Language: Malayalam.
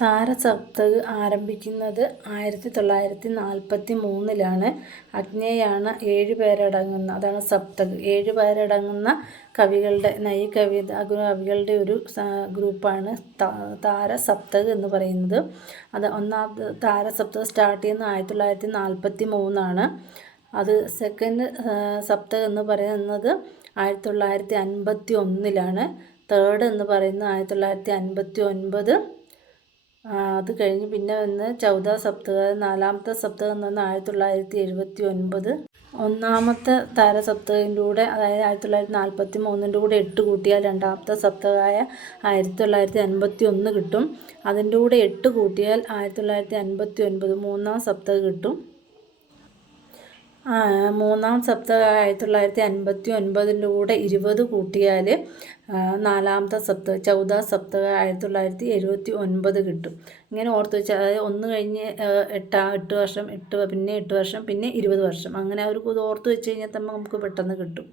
താരസപ്തക് ആരംഭിക്കുന്നത് 1943 അഗ്നേയാണ് 7 പേരടങ്ങുന്ന, അതാണ് സപ്തക്, 7 പേരടങ്ങുന്ന കവികളുടെ കവികളുടെ ഒരു ഗ്രൂപ്പാണ് താരസപ്തക് എന്ന് പറയുന്നത്. ഒന്നാമത് താരസപ്തക് സ്റ്റാർട്ട് ചെയ്യുന്നത് 1943. അത് സെക്കൻഡ് സപ്തക് എന്ന് പറയുന്നത് 1951. തേർഡ് എന്ന് പറയുന്നത് 1959. അത് കഴിഞ്ഞ് പിന്നെ വന്ന് ചൗദാ സപ്തക്, നാലാമത്തെ സപ്തക് എന്ന് പറഞ്ഞാൽ 1979. ഒന്നാമത്തെ താരസപ്തകിൻ്റെ കൂടെ, അതായത് 1943 കൂടെ 8 കൂട്ടിയാൽ രണ്ടാമത്തെ സപ്തകമായ 1951 കിട്ടും. അതിൻ്റെ കൂടെ 8 കൂട്ടിയാൽ 1959 മൂന്നാം സപ്തക് കിട്ടും. മൂന്നാം സപ്തക് 1959 കൂടെ 20 കൂട്ടിയാൽ നാലാമത്തെ സപ്തക് ചൗദാ സപ്തക് 1979 കിട്ടും. ഇങ്ങനെ ഓർത്ത് വെച്ചാൽ, അതായത് 1 കഴിഞ്ഞ് 8 വർഷം, പിന്നെ 8 വർഷം, പിന്നെ 20 വർഷം, അങ്ങനെ ഒരു ഓർത്ത് വെച്ച് കഴിഞ്ഞാൽ തന്നെ നമുക്ക് പെട്ടെന്ന് കിട്ടും.